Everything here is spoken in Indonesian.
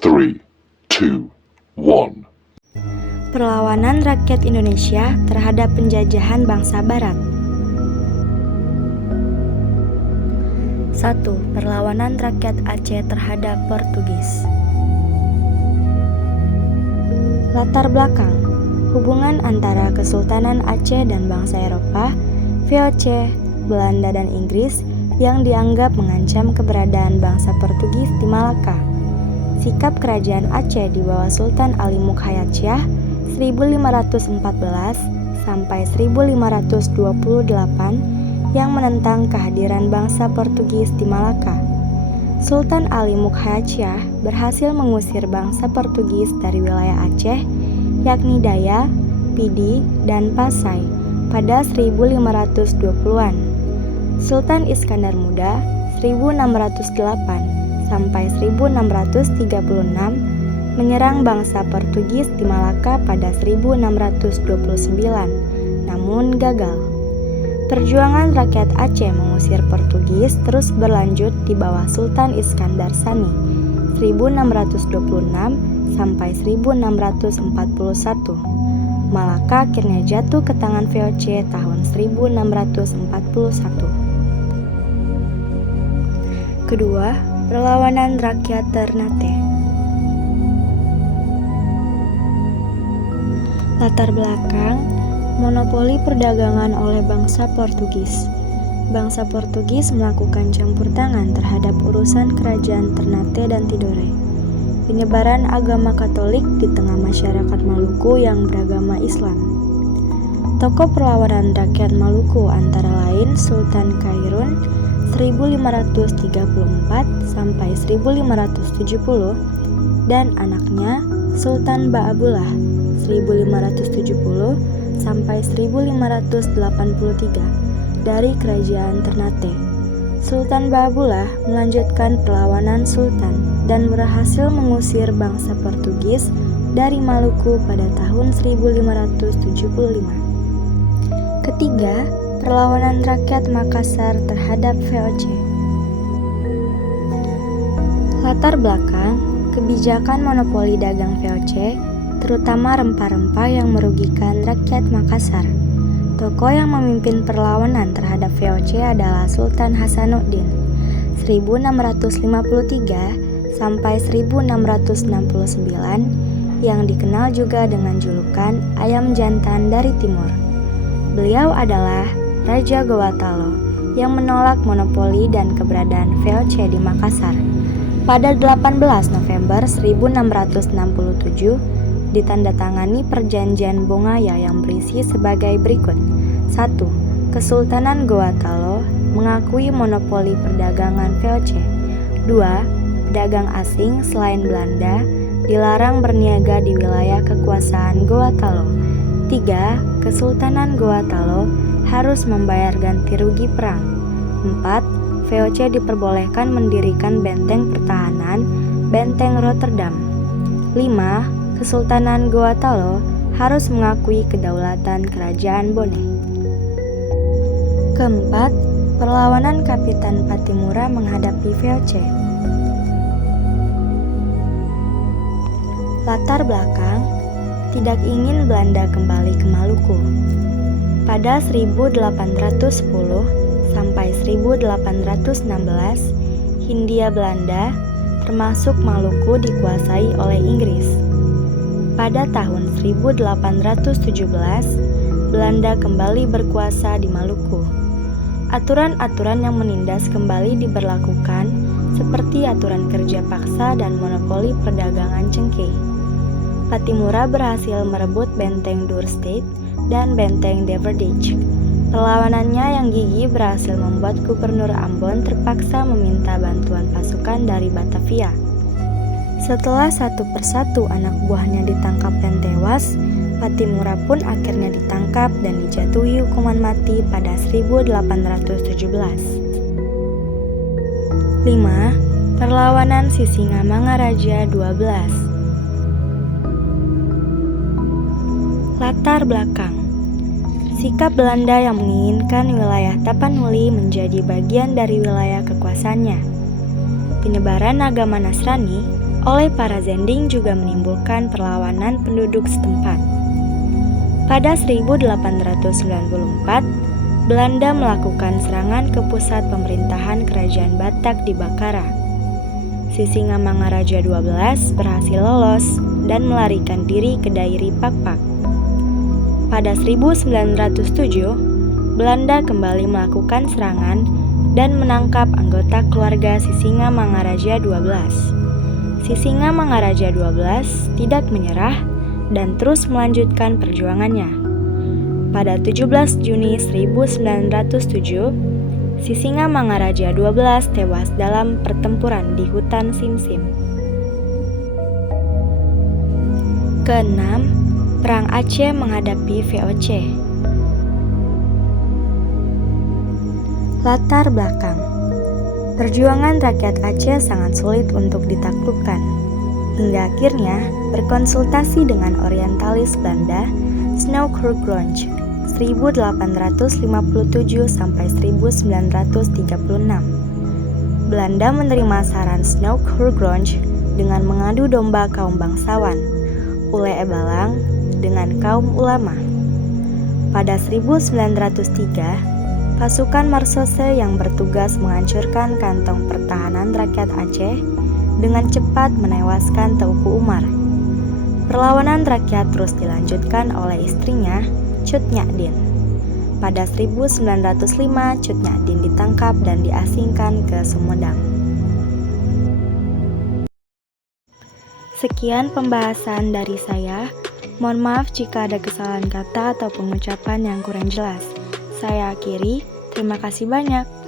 3, 2, 1. Perlawanan rakyat Indonesia terhadap penjajahan bangsa Barat. 1. Perlawanan rakyat Aceh terhadap Portugis. Latar belakang: hubungan antara Kesultanan Aceh dan bangsa Eropa, VOC, Belanda dan Inggris yang dianggap mengancam keberadaan bangsa Portugis di Malaka. Sikap kerajaan Aceh di bawah Sultan Ali Mukhayat-Syah 1514 sampai 1528 yang menentang kehadiran bangsa Portugis di Malaka. Sultan Ali Mukhayat-Syah berhasil mengusir bangsa Portugis dari wilayah Aceh, yakni Daya, Pidi, dan Pasai pada 1520-an. Sultan Iskandar Muda 1608 sampai 1636 menyerang bangsa Portugis di Malaka pada 1629, namun gagal. Perjuangan rakyat Aceh mengusir Portugis terus berlanjut di bawah Sultan Iskandar Sani 1626 sampai 1641. Malaka akhirnya jatuh ke tangan VOC tahun 1641. Kedua, perlawanan rakyat Ternate. Latar belakang: monopoli perdagangan oleh bangsa Portugis. Bangsa Portugis melakukan campur tangan terhadap urusan kerajaan Ternate dan Tidore. Penyebaran agama Katolik di tengah masyarakat Maluku yang beragama Islam. Tokoh perlawanan rakyat Maluku antara lain Sultan Kairun 1534 sampai 1570 dan anaknya Sultan Baabullah 1570 sampai 1583 dari kerajaan Ternate. Sultan Baabullah melanjutkan perlawanan sultan dan berhasil mengusir bangsa Portugis dari Maluku pada tahun 1575. Ketiga, perlawanan rakyat Makassar terhadap VOC. Latar belakang: kebijakan monopoli dagang VOC, terutama rempah-rempah yang merugikan rakyat Makassar. Tokoh yang memimpin perlawanan terhadap VOC adalah Sultan Hasanuddin 1653 sampai 1669 yang dikenal juga dengan julukan Ayam Jantan dari Timur. Beliau adalah Raja Gowatalo yang menolak monopoli dan keberadaan VOC di Makassar. Pada 18 November 1667 ditandatangani perjanjian Bongaya yang berisi sebagai berikut. 1. Kesultanan Gowatalo mengakui monopoli perdagangan VOC. 2. Pedagang asing selain Belanda dilarang berniaga di wilayah kekuasaan Gowatalo. 3. Kesultanan Gowatalo harus membayar ganti rugi perang. 4. VOC diperbolehkan mendirikan benteng pertahanan, Benteng Rotterdam. 5. Kesultanan Gowatalo harus mengakui kedaulatan Kerajaan Bone. Keempat, perlawanan Kapitan Patimura menghadapi VOC. Latar belakang: tidak ingin Belanda kembali ke Maluku. Pada 1810 sampai 1816, Hindia Belanda termasuk Maluku dikuasai oleh Inggris. Pada tahun 1817, Belanda kembali berkuasa di Maluku. Aturan-aturan yang menindas kembali diberlakukan, seperti aturan kerja paksa dan monopoli perdagangan cengkeh. Patimura berhasil merebut benteng Duurstede dan benteng Deverdijk. Perlawanannya yang gigih berhasil membuat Gubernur Ambon terpaksa meminta bantuan pasukan dari Batavia. Setelah satu persatu anak buahnya ditangkap dan tewas, Patimura pun akhirnya ditangkap dan dijatuhi hukuman mati pada 1817. 5. Perlawanan Sisingamangaraja 12. Latar belakang: sikap Belanda yang menginginkan wilayah Tapanuli menjadi bagian dari wilayah kekuasaannya. Penyebaran agama Nasrani oleh para Zending juga menimbulkan perlawanan penduduk setempat. Pada 1894, Belanda melakukan serangan ke pusat pemerintahan Kerajaan Batak di Bakara. Sisingamangaraja XII berhasil lolos dan melarikan diri ke Dairi Pakpak. Pada 1907, Belanda kembali melakukan serangan dan menangkap anggota keluarga Sisingamangaraja XII. Sisingamangaraja XII tidak menyerah dan terus melanjutkan perjuangannya. Pada 17 Juni 1907, Sisingamangaraja XII tewas dalam pertempuran di hutan Simsim. Keenam, Perang Aceh menghadapi VOC. Latar belakang. Perjuangan rakyat Aceh sangat sulit untuk ditaklukkan, hingga akhirnya berkonsultasi dengan orientalis Belanda, Snow Kurgrunge, 1857 sampai 1936. Belanda menerima saran Snow Kurgrunge dengan mengadu domba kaum bangsawan, Ule Ebalang, dengan kaum ulama. Pada 1903, pasukan Marsose yang bertugas menghancurkan kantong pertahanan rakyat Aceh dengan cepat menewaskan Teuku Umar. Perlawanan rakyat terus dilanjutkan oleh istrinya, Cut Nyak-din. Pada 1905, Cut Nyak-din ditangkap dan diasingkan ke Sumedang. Sekian pembahasan dari saya. Mohon maaf jika ada kesalahan kata atau pengucapan yang kurang jelas. Saya akhiri, terima kasih banyak.